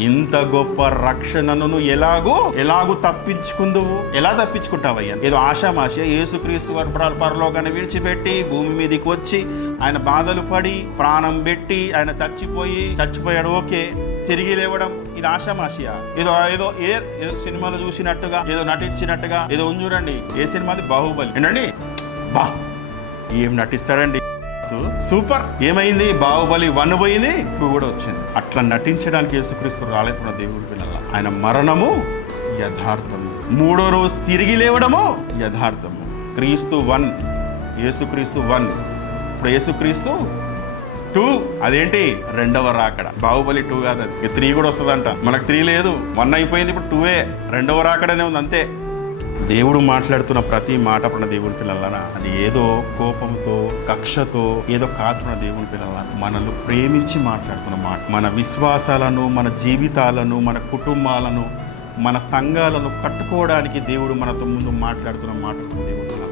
ఇంత గొప్ప రక్షణను నువ్వు ఎలాగో ఎలాగూ తప్పించుకుందువు? ఎలా తప్పించుకుంటావయ్యా? ఏదో ఆశామాష యేసుక్రీస్తు వారు పరలోకాన్ని విడిచిపెట్టి భూమి మీదకి వచ్చి ఆయన బాధలు పడి ప్రాణం పెట్టి ఆయన చచ్చిపోయి చచ్చిపోయాడు ఓకే. తిరిగి లేవడం ఇది ఆశామాషియా ఏదో ఏదో ఏ ఏదో సినిమాలో చూసినట్టుగా ఏదో నటించినట్టుగా ఏదో చూడండి. ఏ సినిమాది? బాహుబలి. ఏంటండి? బా ఏం నటిస్తాడండి సూపర్. ఏమైంది? బాహుబలి వన్ పోయింది. టూ కూడా వచ్చింది. అట్లా నటించడానికి యేసుక్రీస్తు రాలేకున్న దేవుడు పిల్లల ఆయన మరణము యథార్థము. మూడో రోజు తిరిగి లేవడము యథార్థము. క్రీస్తు వన్ యేసుక్రీస్తు వన్. ఇప్పుడు యేసుక్రీస్తు టూ. అదేంటి? రెండవ రాకడ. బాహుబలి టూ కాదు అది. త్రీ కూడా వస్తుందంట. మనకు త్రీ లేదు. వన్ అయిపోయింది. ఇప్పుడు టూవే రెండవ రాకడనే ఉంది. అంతే. దేవుడు మాట్లాడుతున్న ప్రతి మాట పడిన దేవుని పిల్లలన అది ఏదో కోపంతో కక్షతో ఏదో కాతున్న దేవుని పిల్లల మనల్ని ప్రేమించి మాట్లాడుతున్న మాట. మన విశ్వాసాలను మన జీవితాలను మన కుటుంబాలను మన సంఘాలను కట్టుకోవడానికి దేవుడు మనతో ముందు మాట్లాడుతున్న మాట దేవుడు